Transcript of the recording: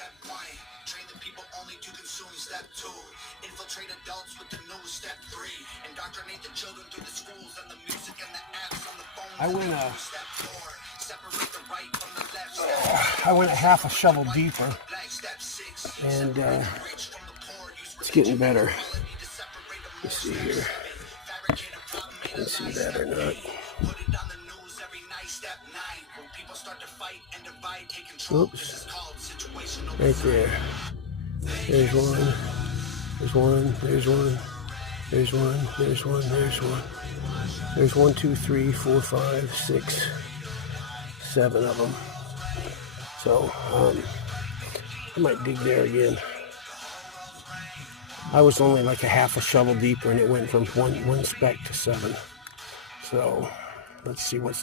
Step one, train the people only to consume. Step two, infiltrate adults with the news. Step three, indoctrinate the children through the schools and the music and the apps on the phones. Step four, separate the right from the left. I went a half a shovel deeper, and it's getting better. Let's see here. Can you see that or not? Oops. Right there. There's one. There's one. There's one. There's one. There's one. There's one. There's 1, 2, 3, 4, 5, 6, 7 of them. So, I might dig there again. I was only like a half a shovel deeper, and it went from one speck to 7. So, let's see what's